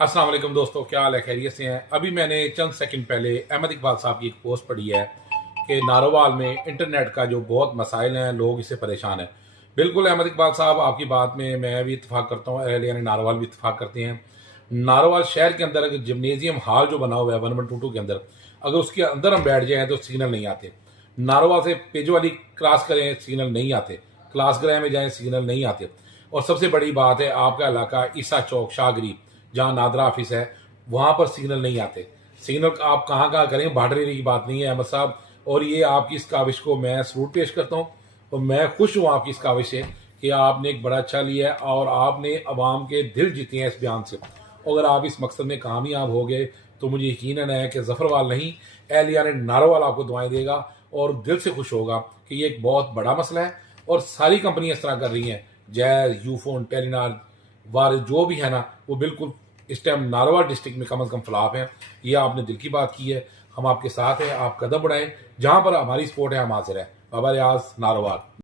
अस्सलाम वालेकुम दोस्तों, क्या हाल है? खैरियत से हैं? अभी मैंने चंद सेकंड पहले अहमद इकबाल साहब की एक पोस्ट पढ़ी है कि नारोवाल में इंटरनेट का जो बहुत मसाइल हैं, लोग इससे परेशान हैं। बिल्कुल अहमद इकबाल साहब, आपकी बात में मैं भी इत्तेफाक करता हूँ, अहल यानी नारोवाल भी इत्तेफाक करते हैं। नारोवाल शहर के अंदर अगर जिमनेजियम हॉल जो बना हुआ है 1122 के अंदर, अगर उसके अंदर हम बैठ जाएँ तो सिग्नल नहीं आते। नारोवाल से पेज वाली क्रॉस करें, सिग्नल नहीं आते। क्लास गृह में जाएँ, सिग्नल नहीं आते। और सबसे बड़ी बात है, आपका इलाका ईसा चौक, शाहगरीब, जहाँ नादरा ऑफिस है, वहाँ पर सिग्नल नहीं आते। सिग्नल आप कहाँ कहाँ करें, भाटरेरी की बात नहीं है अहमद साहब। और ये आपकी इस काविश को मैं सलूट पेश करता हूँ और मैं खुश हूँ आपकी इस काविश से कि आपने एक बड़ा अच्छा लिया है और आपने अवाम के दिल जीते हैं इस बयान से। अगर आप इस मकसद में कामयाब हो गए तो मुझे यकीन है कि जफरवाल नहीं, एहलिया ने नारोवाल आपको दुआएं देगा और दिल से खुश होगा कि ये एक बहुत बड़ा मसला है। और सारी कंपनियां इस तरह कर रही हैं, जैज, यूफोन, टेलीनार, वार जो भी है ना, वो बिल्कुल इस टाइम नारोवाल डिस्ट्रिक्ट में कम अज़ कम फ्लॉप है। ये आपने दिल की बात की है, हम आपके साथ हैं, आप कदम बढ़ाएं, जहां पर हमारी सपोर्ट है हम हाजिर हैं। बाबा रियाज, नारोवाल।